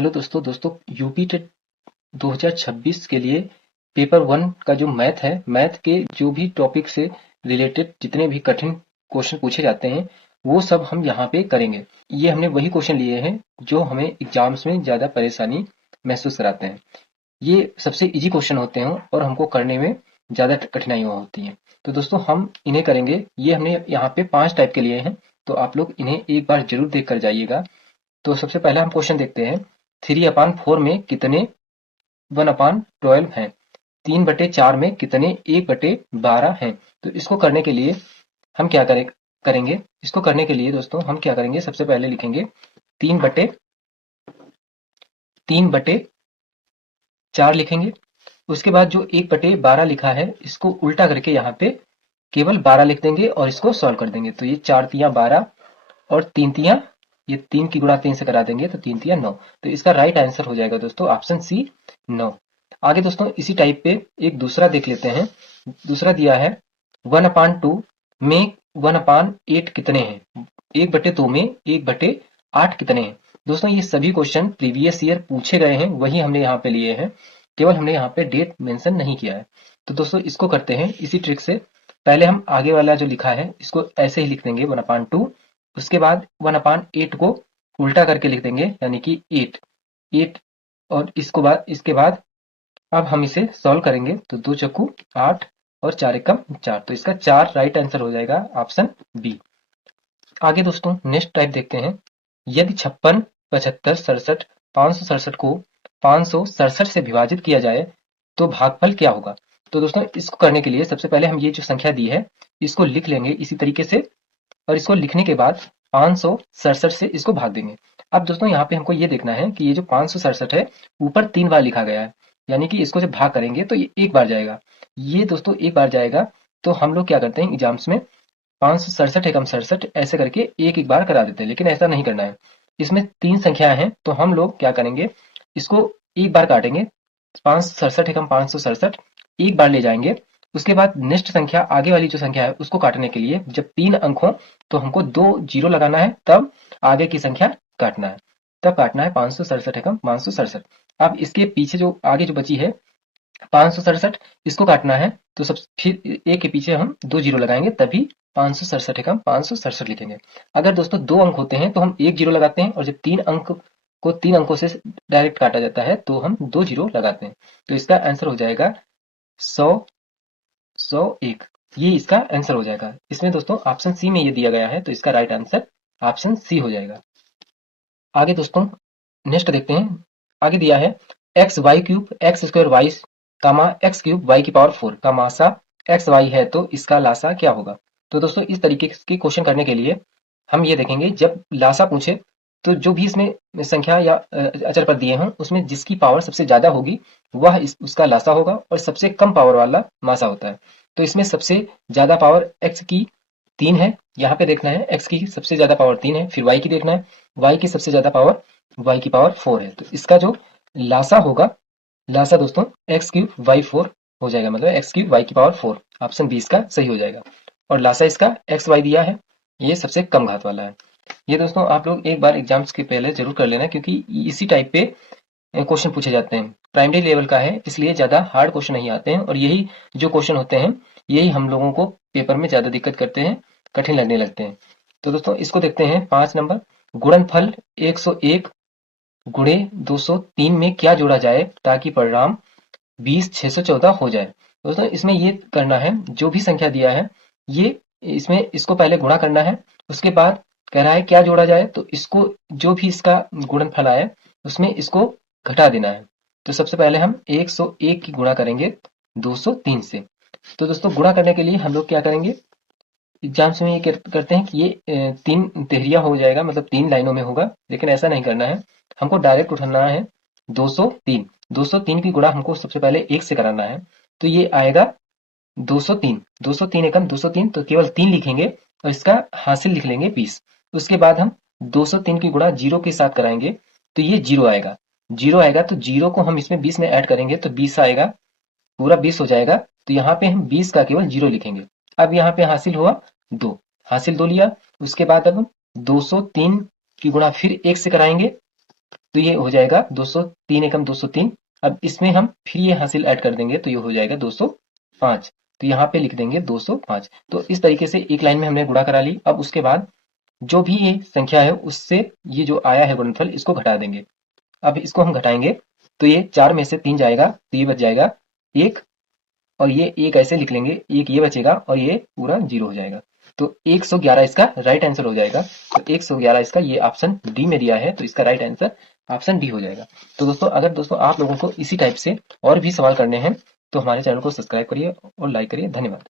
Hello दोस्तों UP TET 2026 के लिए पेपर 1 का जो मैथ है, मैथ के जो भी टॉपिक से रिलेटेड जितने भी कठिन क्वेश्चन पूछे जाते हैं वो सब हम यहाँ पे करेंगे। ये हमने वही क्वेश्चन लिए हैं जो हमें एग्जाम्स में ज्यादा परेशानी महसूस कराते हैं। ये सबसे इजी क्वेश्चन होते हैं और हमको करने में ज्यादा कठिनाइयाँ होती हैं। तो दोस्तों हम इन्हें करेंगे। ये हमने यहाँ पे 5 टाइप के लिए हैं, तो आप लोग इन्हें एक बार जरूर देख कर जाइएगा। तो सबसे पहले हम क्वेश्चन देखते हैं। 3/4 में कितने 1/12 हैं? 3/4 में कितने 1/12 हैं? तो इसको करने के लिए हम क्या करेंगे? इसको करने के लिए दोस्तों हम क्या करेंगे? सबसे पहले लिखेंगे 3/4 लिखेंगे। उसके बाद जो 1/12 लिखा है इसको उल्टा करके यहाँ पे केवल 12 लिख देंगे और इसको सॉल्व कर देंगे। तो ये 4 तियां 12 और 3 तियां, ये 3 की गुणा 3 से करा देंगे तो 3 तियां 9। तो इसका राइट आंसर हो जाएगा दोस्तों ऑप्शन सी 9। आगे दोस्तों इसी टाइप पे एक दूसरा देख लेते हैं। दूसरा दिया है 1/2 में 1/8 कितने हैं? 1/2 में 1/8 कितने हैं? दोस्तों ये सभी क्वेश्चन प्रीवियस ईयर पूछे गए हैं, वही हमने यहाँ पे लिए हैं, केवल हमने यहाँ पे डेट मेंशन नहीं किया है। तो दोस्तों इसको करते हैं इसी ट्रिक से। पहले हम आगे वाला जो लिखा है इसको ऐसे ही लिख देंगे 1/2। उसके बाद 1/8 को उल्टा करके लिख देंगे यानी कि 8 और इसके बाद अब हम इसे सॉल्व करेंगे तो 2 चक्कू 8 और 4 एकम 4। तो इसका 4 राइट आंसर हो जाएगा ऑप्शन बी। आगे दोस्तों नेक्स्ट टाइप देखते हैं। यदि 56, 75, 67, 567 को 567 से विभाजित किया जाए तो भागफल क्या होगा? तो दोस्तों इसको करने के लिए सबसे पहले हम ये जो संख्या दी है इसको लिख लेंगे इसी तरीके से और इसको लिखने के बाद 567 से इसको भाग देंगे। अब दोस्तों यहाँ पे हमको ये देखना है कि ये जो 567 है ऊपर 3 बार लिखा गया है, यानी कि इसको जब भाग करेंगे तो ये एक बार जाएगा। ये दोस्तों एक बार जाएगा तो हम लोग क्या करते हैं एग्जाम्स में 567 एकम 67 ऐसे करके एक एक बार करा देते हैं, लेकिन ऐसा नहीं करना है। इसमें 3 संख्या है तो हम लोग क्या करेंगे, इसको एक बार काटेंगे। 567 एकम 567 एक बार ले जाएंगे। उसके बाद नेक्स्ट संख्या आगे वाली जो संख्या है उसको काटने के लिए जब 3 अंक हो तो हमको 2 जीरो लगाना है, तब आगे की संख्या काटना है। तब काटना है 567 एकम 567। अब इसके पीछे जो आगे जो बची है 567 इसको काटना है तो सब फिर एक के पीछे हम 2 जीरो लगाएंगे, तभी 567 एकम 567 लिखेंगे। अगर दोस्तों 2 अंक होते हैं तो हम 1 जीरो लगाते हैं और जब 3 अंक को 3 अंकों से डायरेक्ट काटा जाता है तो हम 2 जीरो लगाते हैं। तो इसका आंसर हो जाएगा 101। ये इसका आंसर हो जाएगा। इसमें दोस्तों ऑप्शन सी में ये दिया गया है तो इसका राइट आंसर ऑप्शन सी हो जाएगा। आगे दोस्तों नेक्स्ट देखते हैं। आगे दिया है X Y cube X square Y comma X cube Y की पावर 4 का मासा एक्स वाई है तो इसका लासा क्या होगा? तो दोस्तों इस तरीके के क्वेश्चन करने के लिए हम ये देखेंगे, जब लासा पूछे तो जो भी इसमें संख्या या अचर पद दिए हों उसमें जिसकी पावर सबसे ज्यादा होगी वह उसका लासा होगा और सबसे कम पावर वाला मासा होता है। तो इसमें सबसे ज्यादा पावर एक्स की 3 है, यहाँ पे देखना है एक्स की सबसे ज्यादा पावर 3 है। फिर वाई की देखना है, वाई की सबसे ज्यादा पावर वाई की पावर 4 है। तो इसका जो लासा होगा, लासा दोस्तों एक्स क्यूब वाई 4 हो जाएगा, मतलब एक्स क्यूब वाई की पावर 4। ऑप्शन बी इसका सही हो जाएगा। और लासा इसका एक्स वाई दिया है, ये सबसे कम घात वाला है। ये दोस्तों आप लोग एक बार एग्जाम्स के पहले जरूर कर लेना, क्योंकि इसी टाइप पे क्वेश्चन पूछे जाते हैं। प्राइमरी लेवल का है इसलिए ज्यादा हार्ड क्वेश्चन नहीं आते हैं और यही जो क्वेश्चन होते हैं यही हम लोगों को पेपर में ज्यादा दिक्कत करते हैं, कठिन लगने लगते हैं। तो दोस्तों इसको देखते हैं 5 नंबर। गुणनफल 101 गुणे 203 में क्या जोड़ा जाए ताकि परिणाम 20,614 हो जाए? दोस्तों इसमें ये करना है, जो भी संख्या दिया है ये इसमें इसको पहले गुणा करना है, उसके बाद कह रहा है क्या जोड़ा जाए, तो इसको जो भी इसका गुणनफल आए उसमें इसको घटा देना है। तो सबसे पहले हम 101 की गुणा करेंगे 203 से। तो दोस्तों गुणा करने के लिए हम लोग क्या करेंगे, एग्जाम्स में ये करते हैं कि ये 3 तिहरिया हो जाएगा, मतलब 3 लाइनों में होगा, लेकिन ऐसा नहीं करना है। हमको डायरेक्ट उठाना है 203। 203 की गुणा हमको सबसे पहले 1 से कराना है, तो ये आएगा 203। 203 एकम 203 तो केवल 3 लिखेंगे और इसका हासिल लिख लेंगे 20। उसके बाद हम 203 की गुणा 0 के साथ कराएंगे तो ये 0 आएगा। 0 आएगा तो 0 को हम इसमें 20 में ऐड करेंगे तो 20 आएगा, पूरा 20 हो जाएगा। तो यहाँ पे हम 20 का केवल 0 लिखेंगे। अब यहाँ पे हासिल हुआ 2, हासिल 2 लिया। उसके बाद अब हम 203 की गुणा फिर 1 से कराएंगे तो ये हो जाएगा 203 एकम 203। अब इसमें हम फिर ये हासिल ऐड कर देंगे तो ये हो जाएगा 205। तो यहाँ पे लिख देंगे 205। तो इस तरीके से एक लाइन में हमने गुणा करा ली। अब उसके बाद जो भी ये संख्या है उससे ये जो आया है गुणनफल इसको घटा देंगे। अब इसको हम घटाएंगे तो ये 4 में से 3 जाएगा तो ये बच जाएगा 1, और ये 1 ऐसे लिख लेंगे, 1 ये बचेगा और ये पूरा 0 हो जाएगा। तो 111 इसका राइट आंसर हो जाएगा। तो 111 इसका ये ऑप्शन डी में दिया है, तो इसका राइट आंसर ऑप्शन डी हो जाएगा। तो दोस्तों अगर दोस्तों आप लोगों को इसी टाइप से और भी सवाल करने हैं तो हमारे चैनल को सब्सक्राइब करिए और लाइक करिए। धन्यवाद।